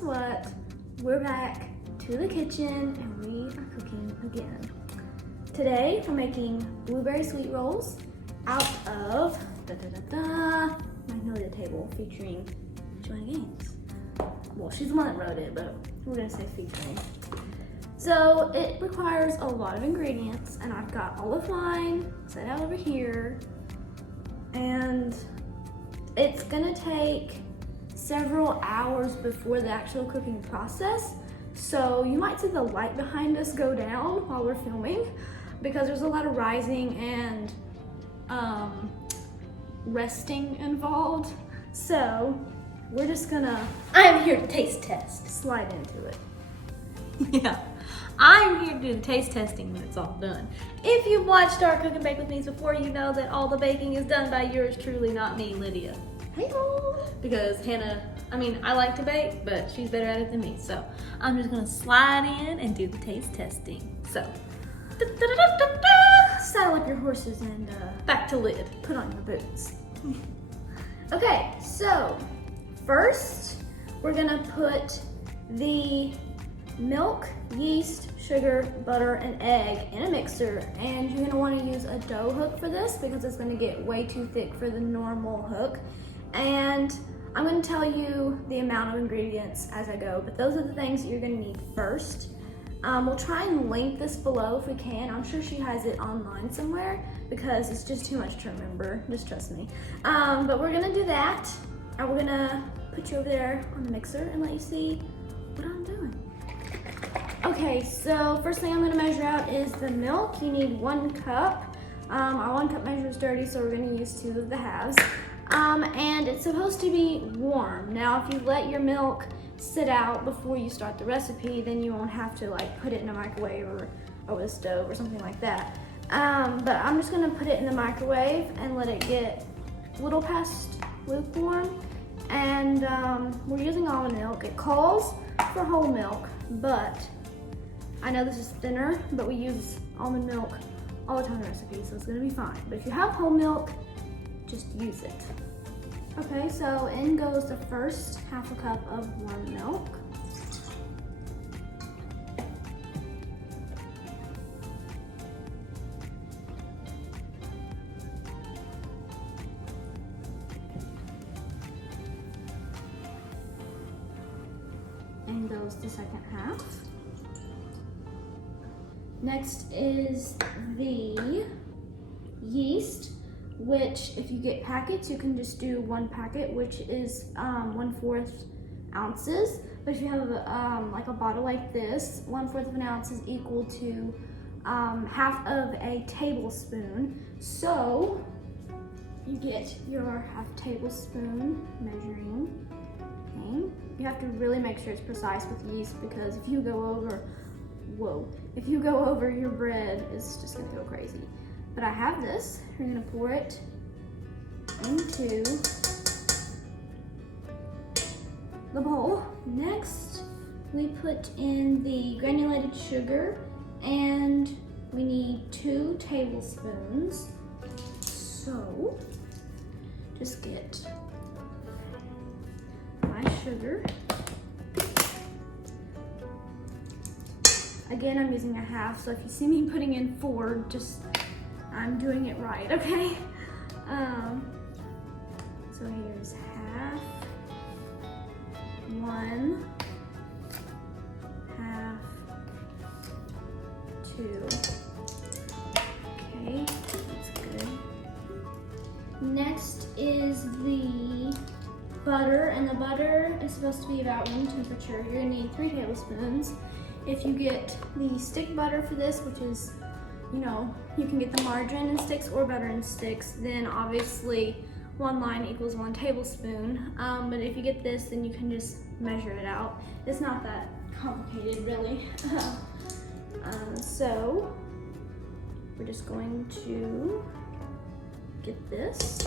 guess what? We're back to the kitchen and we are cooking again. Today we're making blueberry sweet rolls out of Magnolia Table featuring Joanna Gaines. Well, she's the one that wrote it, but we're gonna say featuring. So it requires a lot of ingredients, and I've got olive wine set out over here, and it's gonna take several hours before the actual cooking process. So you might see the light behind us go down while we're filming because there's a lot of rising and resting involved. So we're just gonna, I'm here to taste test. slide into it. Yeah, I'm here to do the taste testing when it's all done. If you've watched our Cook and Bake with Me before, you know that all the baking is done by yours truly, not me, Lydia. Hey-o. Because Hannah, I like to bake, but she's better at it than me. So I'm just gonna slide in and do the taste testing. So, Saddle up your horses and back to lid. put on your boots. Okay, so first we're gonna put the milk, yeast, sugar, butter, and egg in a mixer, and you're gonna wanna use a dough hook for this because it's gonna get way too thick for the normal hook. And I'm gonna tell you the amount of ingredients as I go, but those are the things that you're gonna need first. We'll try and link this below if we can. I'm sure she has it online somewhere because it's just too much to remember, just trust me. But we're gonna do that, and we're gonna put you over there on the mixer and let you see what I'm doing. Okay, so first thing I'm gonna measure out is the milk. You need 1 cup. Our 1 cup measure is dirty, so we're gonna use 2 of the halves. And it's supposed to be warm. Now, if you let your milk sit out before you start the recipe, then you won't have to like put it in a microwave or over the stove or something like that. But I'm just gonna put it in the microwave and let it get a little past lukewarm. And we're using almond milk. It calls for whole milk, but I know this is thinner, but we use almond milk all the time in recipes, so it's gonna be fine. But if you have whole milk, just use it. Okay, so in goes the first half a cup of warm milk. In goes the second half. Next is the yeast, which if you get packets, you can just do 1 packet, which is 1/4 ounces. But if you have like a bottle like this, 1/4 of an ounce is equal to half of a tablespoon. So you get your half tablespoon measuring. Okay. You have to really make sure it's precise with yeast because if you go over, your bread is just gonna go crazy. But I have this. We're gonna pour it into the bowl. Next, we put in the granulated sugar, and we need 2 tablespoons. So, just get my sugar. Again, I'm using a half, so if you see me putting in 4, I'm doing it right, okay? So here's half, 1, half, 2. Okay, that's good. Next is the butter, and the butter is supposed to be about room temperature. You're gonna need 3 tablespoons. If you get the stick butter for this, which is, you can get the margarine in sticks or butter in sticks, then obviously 1 line equals 1 tablespoon. But if you get this, then you can just measure it out. It's not that complicated, really. So we're just going to get this.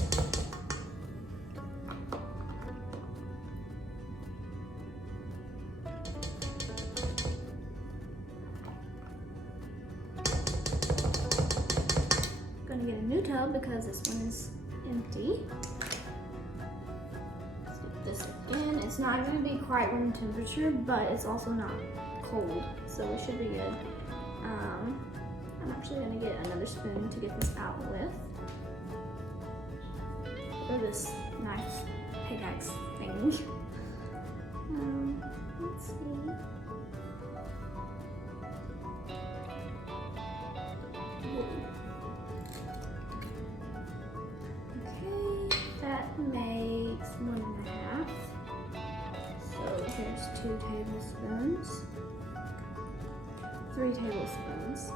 Gonna get a new tub because this one is empty. Let's do this in. It's not going to be quite room temperature, but it's also not cold, so it should be good. I'm actually going to get another spoon to get this out with. Or this nice pickaxe thing. Let's see. Okay, that makes 1.5. So here's 2 tablespoons, 3 tablespoons.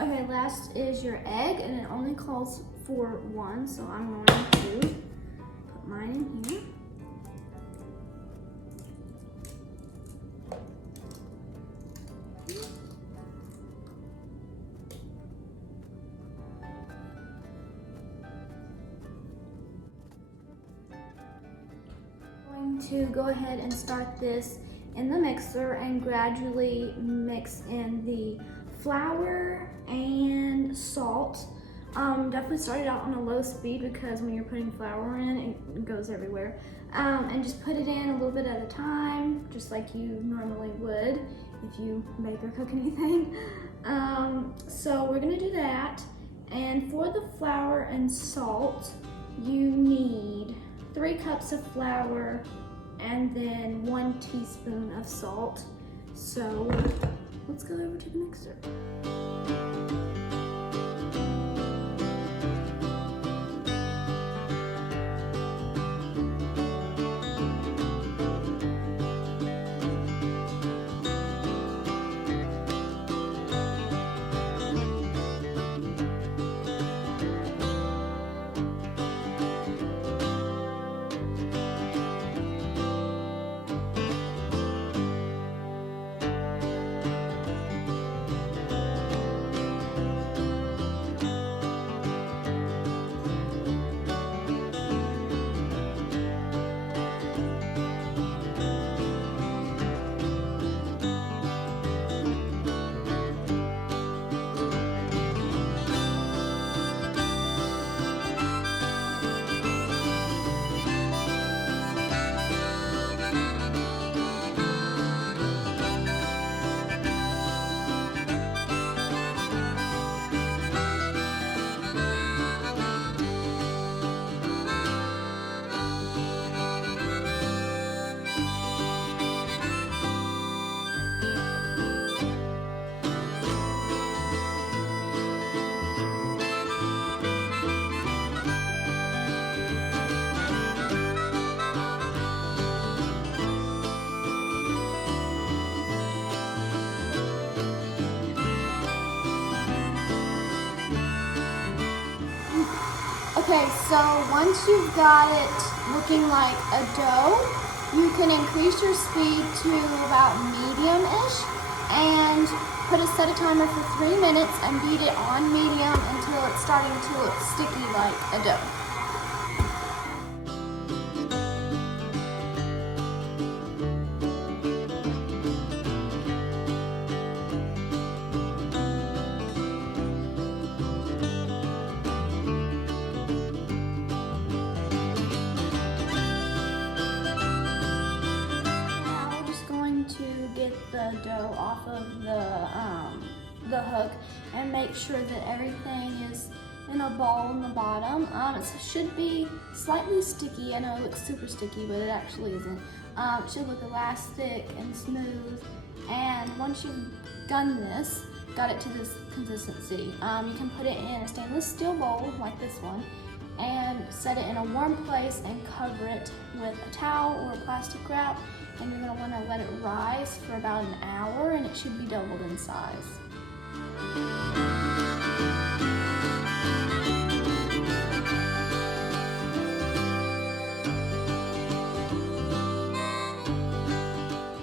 Okay, last is your egg, and it only calls for 1, so I'm going to put mine in here. I'm going to go ahead and start this in the mixer and gradually mix in the flour and salt. Definitely start it out on a low speed because when you're putting flour in, it goes everywhere. And just put it in a little bit at a time, just like you normally would if you bake or cook anything. So we're gonna do that. And for the flour and salt, you need 3 cups of flour and then 1 teaspoon of salt. So let's go over to the mixer. Okay, so once you've got it looking like a dough, you can increase your speed to about medium-ish and put a set a timer for 3 minutes and beat it on medium until it's starting to look sticky like a dough. The dough off of the hook and make sure that everything is in a ball in the bottom. It should be slightly sticky. I know it looks super sticky, but it actually isn't. It should look elastic and smooth. And once you've done this, got it to this consistency, you can put it in a stainless steel bowl like this one and set it in a warm place and cover it with a towel or a plastic wrap. And you're going to want to let it rise for about an hour, and it should be doubled in size.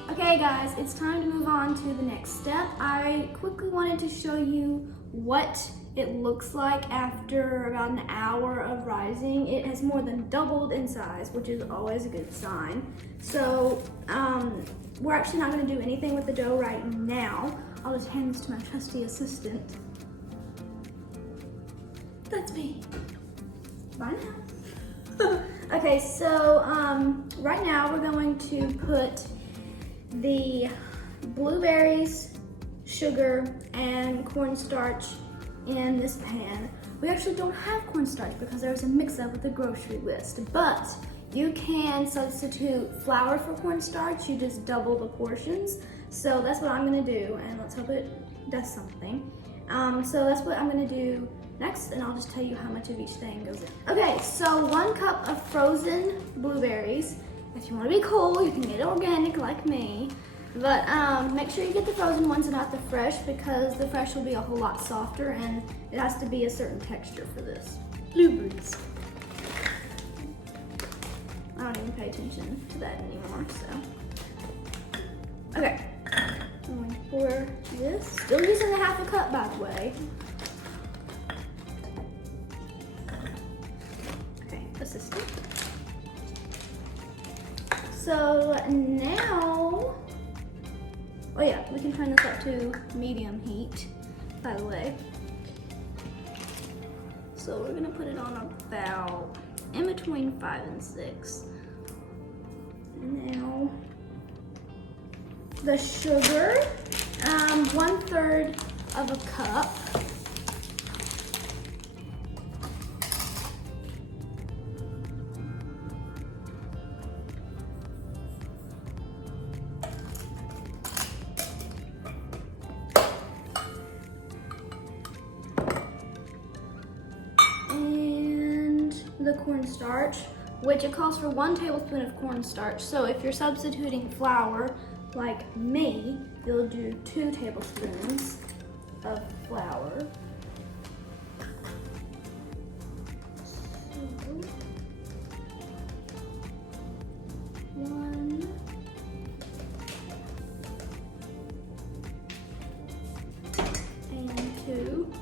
Okay guys, it's time to move on to the next step. I quickly wanted to show you what it looks like after about an hour of rising. It has more than doubled in size, which is always a good sign. So we're actually not going to do anything with the dough right now. I'll just hand this to my trusty assistant. That's me. Bye now. Okay, so right now we're going to put the blueberries, sugar, and cornstarch in this pan. We actually don't have cornstarch because there was a mix-up with the grocery list, but you can substitute flour for cornstarch. You just double the portions. So that's what I'm gonna do, and let's hope it does something. So that's what I'm gonna do next, and I'll just tell you how much of each thing goes in. Okay, so 1 cup of frozen blueberries. If you wanna be cool, you can get it organic like me. But make sure you get the frozen ones and not the fresh, because the fresh will be a whole lot softer and it has to be a certain texture for this. Blueberries. I don't even pay attention to that anymore, so. Okay, I'm going to pour this. Still using the 1/2 cup, by the way. Okay, assistant. So now, oh yeah, we can turn this up to medium heat, by the way. So we're gonna put it on about in between 5 and 6. Now, the sugar, 1/3 of a cup. The cornstarch, which it calls for 1 tablespoon of cornstarch. So if you're substituting flour like me, you'll do 2 tablespoons of flour. So, 1 and 2.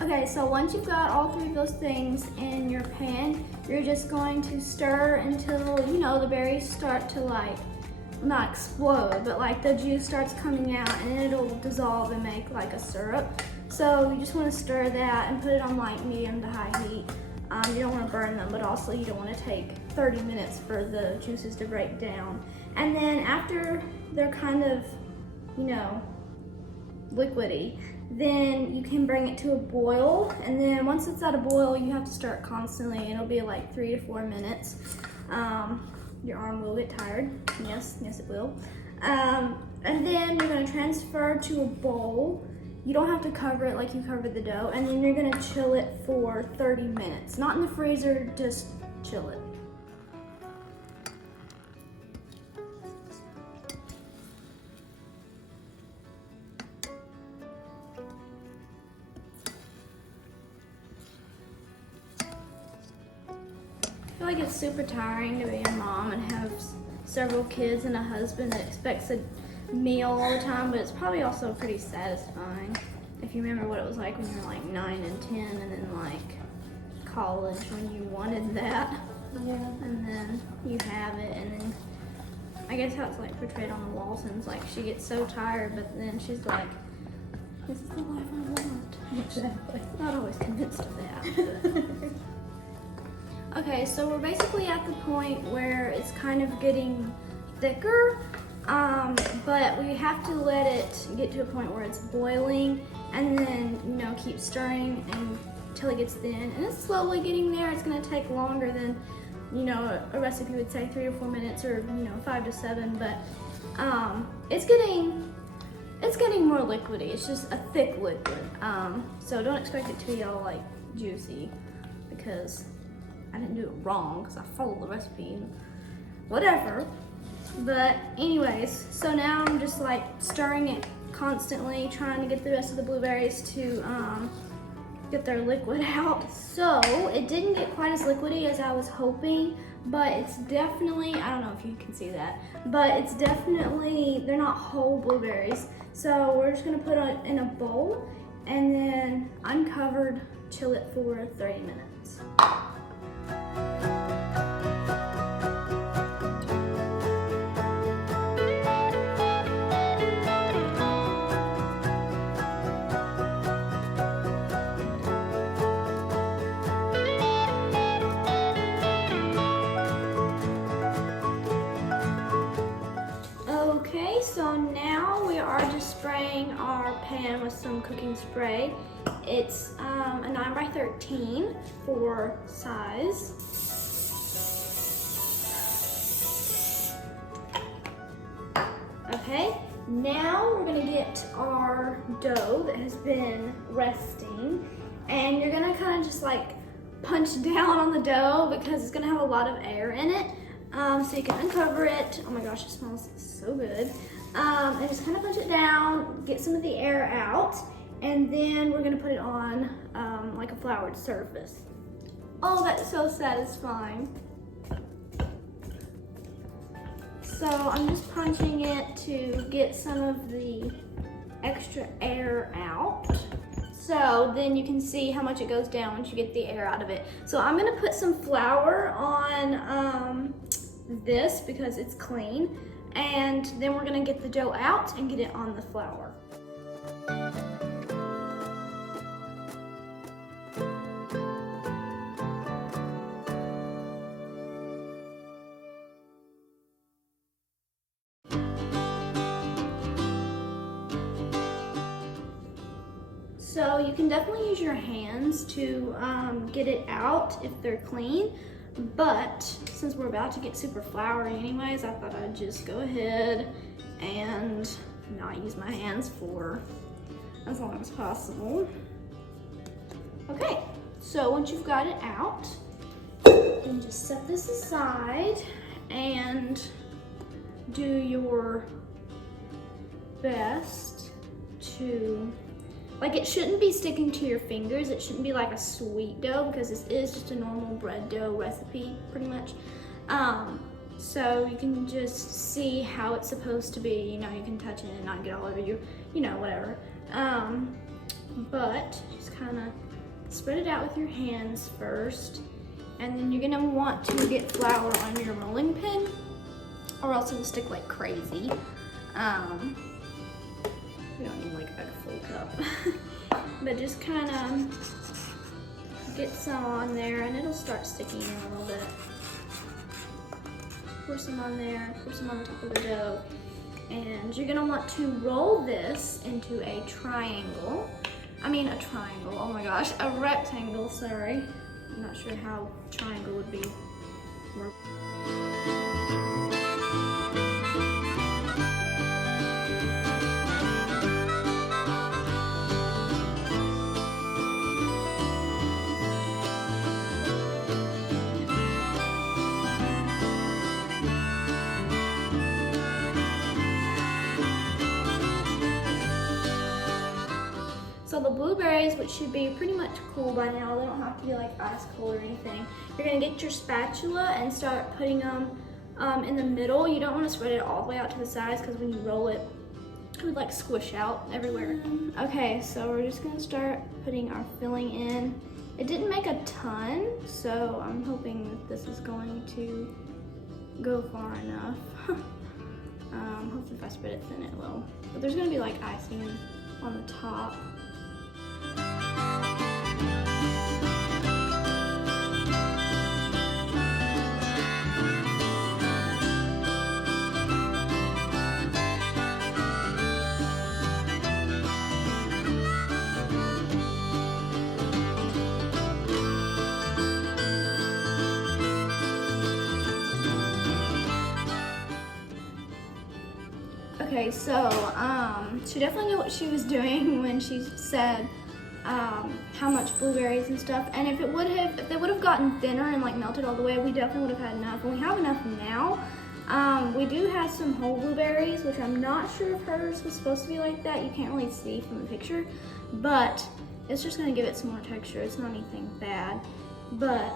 Okay, so once you've got all 3 of those things in your pan, you're just going to stir until, you know, the berries start to like, not explode, but like the juice starts coming out and it'll dissolve and make like a syrup. So you just want to stir that and put it on like medium to high heat. You don't want to burn them, but also you don't want to take 30 minutes for the juices to break down. And then after they're kind of, you know, liquidy, then you can bring it to a boil, and then once it's at a boil, you have to stir it constantly. It'll be like 3 to 4 minutes. Your arm will get tired. Yes, it will. And then you're gonna transfer to a bowl. You don't have to cover it like you covered the dough, and then you're gonna chill it for 30 minutes. Not in the freezer, just chill it. I feel like it's super tiring to be a mom and have several kids and a husband that expects a meal all the time, but it's probably also pretty satisfying if you remember what it was like when you were like 9 and 10, and then like college when you wanted that. Yeah. And then you have it, and then I guess how it's like portrayed on the Waltons, like she gets so tired, but then she's like, this is the life I want. Exactly. Not always convinced of that. Okay, so we're basically at the point where it's kind of getting thicker, but we have to let it get to a point where it's boiling, and then, you know, keep stirring until it gets thin. And it's slowly getting there. It's gonna take longer than, you know, a recipe would say 3 to 4 minutes, or, you know, 5 to 7, but it's getting more liquidy. It's just a thick liquid. So don't expect it to be all like juicy, because I didn't do it wrong, because I followed the recipe and whatever. But anyways, so now I'm just like stirring it constantly, trying to get the rest of the blueberries to get their liquid out. So it didn't get quite as liquidy as I was hoping, but it's definitely, I don't know if you can see that, but it's definitely, they're not whole blueberries. So we're just gonna put it in a bowl, and then uncovered, chill it for 30 minutes. Okay, so now we are just spraying our pan with some cooking spray. It's a 9x13 for size. Okay, now we're gonna get our dough that has been resting, and you're gonna kind of just like punch down on the dough because it's gonna have a lot of air in it. So you can uncover it. Oh my gosh, it smells so good. And just kind of punch it down, get some of the air out, and then we're gonna put it on like a floured surface. Oh, that's so satisfying. So I'm just punching it to get some of the extra air out. So then you can see how much it goes down once you get the air out of it. So I'm gonna put some flour on this because it's clean, and then we're gonna get the dough out and get it on the flour. So you can definitely use your hands to get it out if they're clean, but since we're about to get super floury anyways, I thought I'd just go ahead and not use my hands for as long as possible. Okay, so once you've got it out, then just set this aside and do your best to, like, it shouldn't be sticking to your fingers. It shouldn't be like a sweet dough because this is just a normal bread dough recipe, pretty much. So you can just see how it's supposed to be. You know, you can touch it and not get all over you, you know, whatever. But just kind of spread it out with your hands first. And then you're gonna want to get flour on your rolling pin or else it will stick like crazy. We don't need like a full cup. But just kind of get some on there and it'll start sticking in a little bit. Pour some on there, pour some on the top of the dough. And you're gonna want to roll this into a triangle. I mean a triangle, oh my gosh, a rectangle, sorry. I'm not sure how triangle would be. So the blueberries, which should be pretty much cool by now, they don't have to be like ice cold or anything. You're gonna get your spatula and start putting them in the middle. You don't want to spread it all the way out to the sides because when you roll it, it would like squish out everywhere. Okay, so we're just gonna start putting our filling in. It didn't make a ton, so I'm hoping that this is going to go far enough. Hopefully if I spread it thin, it will. But there's gonna be like icing on the top. Okay, so she definitely knew what she was doing when she said how much blueberries and stuff. And if they would have gotten thinner and like melted all the way, we definitely would have had enough. And we have enough now. We do have some whole blueberries, which I'm not sure if hers was supposed to be like that. You can't really see from the picture, but it's just gonna give it some more texture. It's not anything bad. But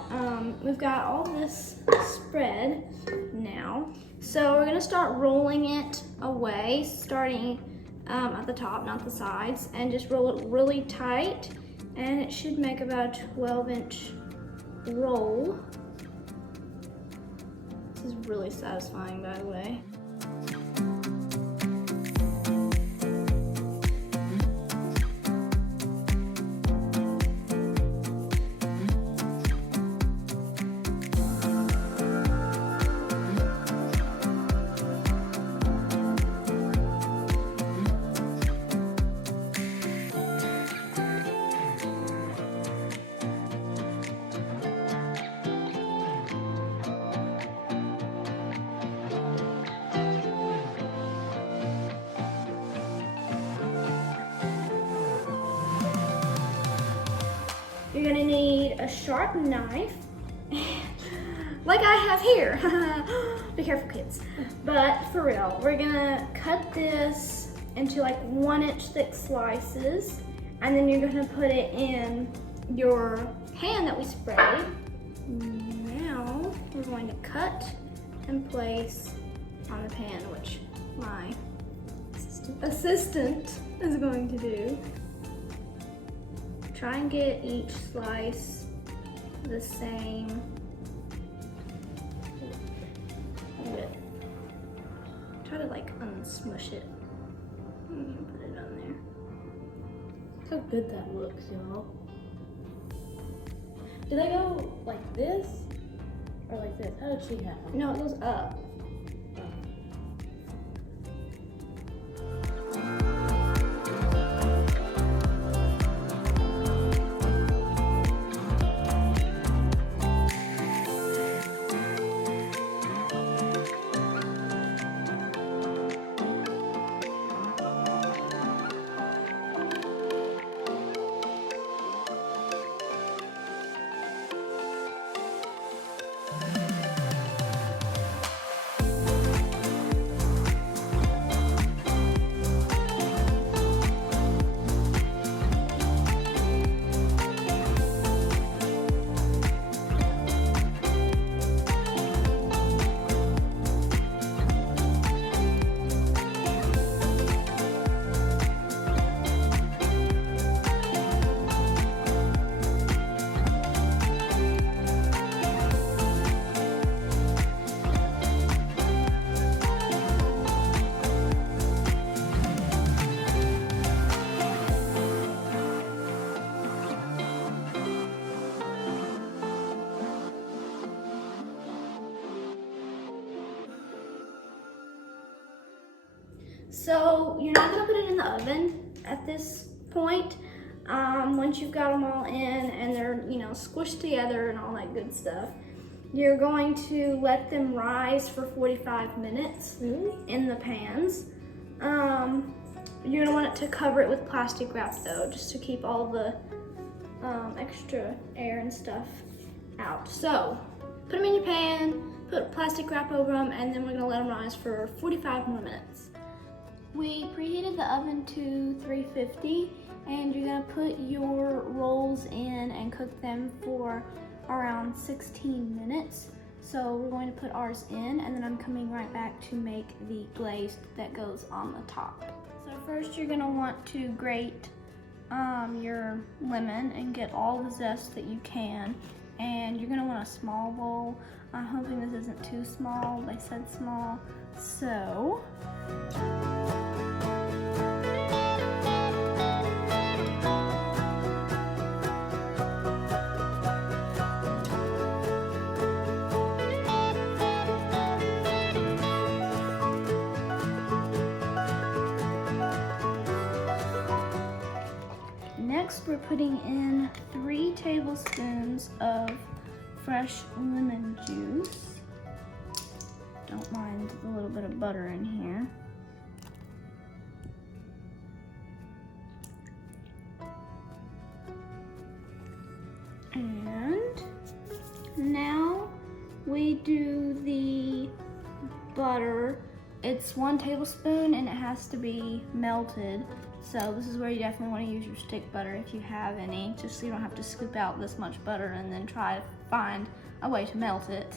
we've got all this spread now. So we're gonna start rolling it away, starting at the top, not the sides, and just roll it really tight, and it should make about a 12-inch roll. This is really satisfying, by the way. You're gonna need a sharp knife, like I have here. Be careful, kids. But for real, we're gonna cut this into like 1-inch thick slices, and then you're gonna put it in your pan that we sprayed. Now we're going to cut and place on the pan, which my assistant is going to do. Try and get each slice the same width. Try to like unsmush it. Put it on there. Look how good that looks, y'all. Do they go like this or like this? How did she have them? No, it goes up. So you're not gonna put it in the oven at this point. Once you've got them all in and they're, you know, squished together and all that good stuff, you're going to let them rise for 45 minutes in the pans. You're gonna want it to cover it with plastic wrap though, just to keep all the extra air and stuff out. So put them in your pan, put plastic wrap over them, and then we're gonna let them rise for 45 more minutes. We preheated the oven to 350, and you're gonna put your rolls in and cook them for around 16 minutes. So we're going to put ours in, and then I'm coming right back to make the glaze that goes on the top. So first you're gonna want to grate your lemon and get all the zest that you can. And you're gonna want a small bowl. I'm hoping this isn't too small. They said small, so. Next, we're putting in 3 tablespoons of fresh lemon juice. Don't mind a little bit of butter in here. And now we do the butter. It's 1 tablespoon and it has to be melted. So this is where you definitely want to use your stick butter if you have any, just so you don't have to scoop out this much butter and then try to find a way to melt it.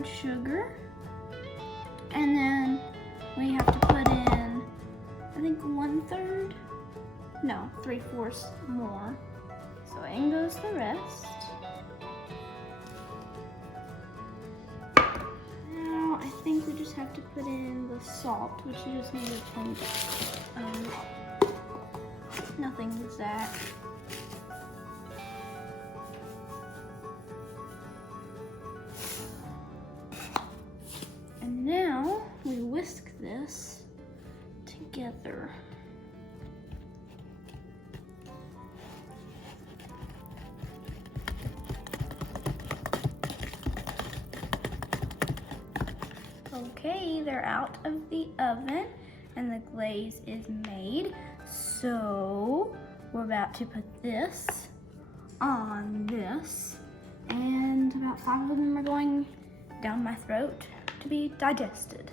powdered sugar. And then we have to put in, I think 1/3, no, 3/4 more. So in goes the rest. Now I think we just have to put in the salt, which you just need a pinch of. Nothing exact. And now we whisk this together. Okay, they're out of the oven and the glaze is made. So we're about to put this on this, and about 5 of them are going down my throat to be digested.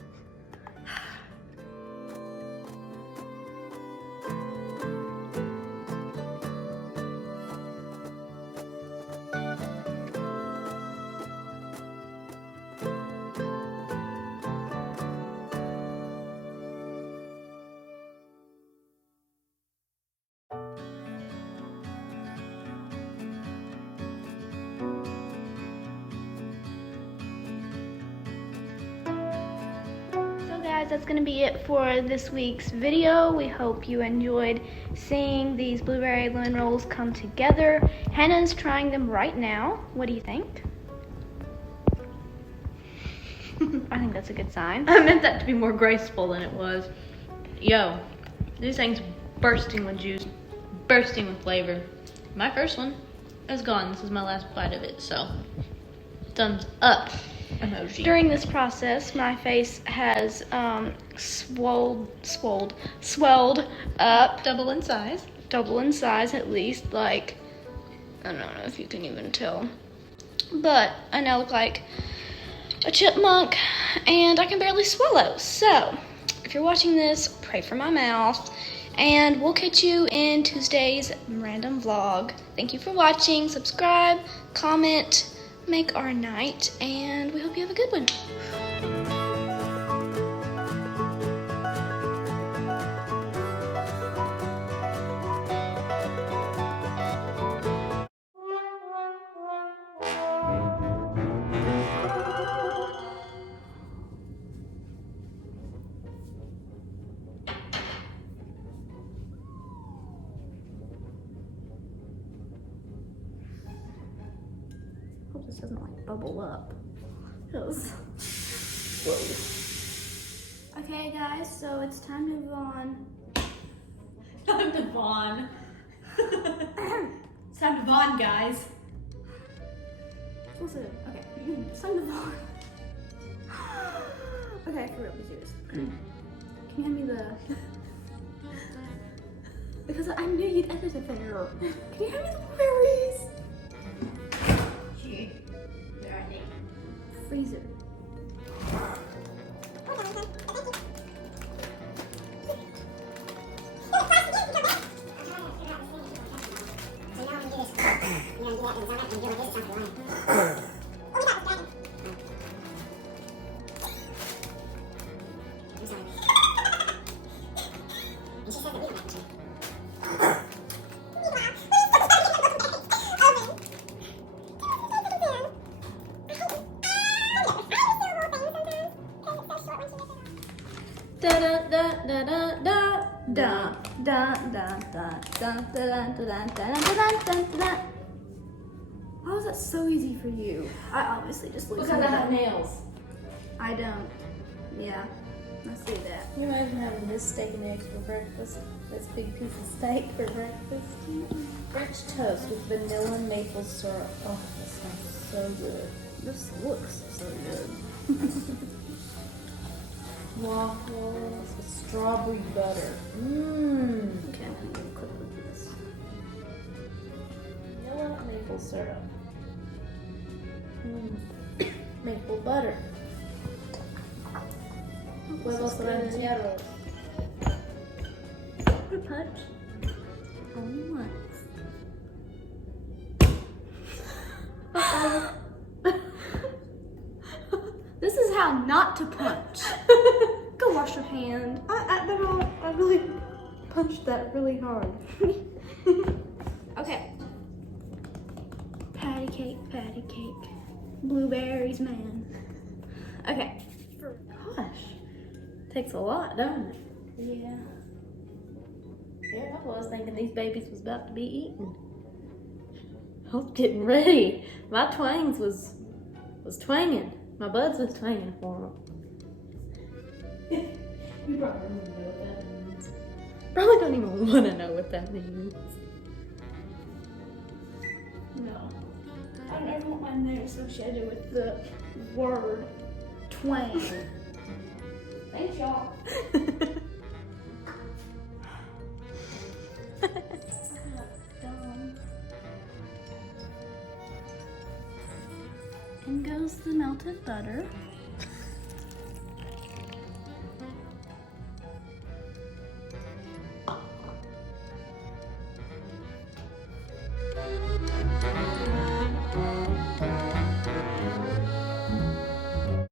Guys, that's gonna be it for this week's video. We hope you enjoyed seeing these blueberry lemon rolls come together. Hannah's trying them right now. What do you think? I think that's a good sign. I meant that to be more graceful than it was. Yo, these things bursting with juice, bursting with flavor. My first one is gone. This is my last bite of it, so thumbs up emoji. During this process, my face has swelled up. Double in size. Double in size at least, like, I don't know if you can even tell. But I now look like a chipmunk and I can barely swallow. So, if you're watching this, pray for my mouth. And we'll catch you in Tuesday's random vlog. Thank you for watching. Subscribe, comment, make our night, and we hope you have a good one. Hope this doesn't like bubble up. Whoa. Okay guys, so it's time to move on. Time to Vaughn. It's time to Vaughn, guys. Listen, okay, it's time to move on. Okay, for real, be serious. Can you hand me the... Because I knew you'd edit it there. Can you hand me the blueberries? Freezer. Da da da da da da da. Da da da da da da da da da. How is that so easy for you? I obviously just Look at that nails. I don't. Yeah, I see that. Can you imagine having this steak and eggs for breakfast? This big piece of steak for breakfast? French toast with vanilla and maple syrup. Oh, that sounds so good. This looks so good. Waffles with strawberry butter. Mmm. Okay, I'm gonna cook with this. Vanilla maple syrup. Maple butter. Huevos rancheros. Good punch. Only once. not to punch. Go wash your hand. I really punched that really hard. Okay. Patty cake. Blueberries, man. Okay. Gosh, takes a lot, doesn't it? Yeah. Yeah, I was thinking these babies was about to be eaten. I was getting ready. My twangs was twanging. My buds was twanging for them. You probably don't even know what that means. Probably don't even want to know what that means. No. I don't ever want my name associated with the word twang. Thanks, y'all. In goes the melted butter.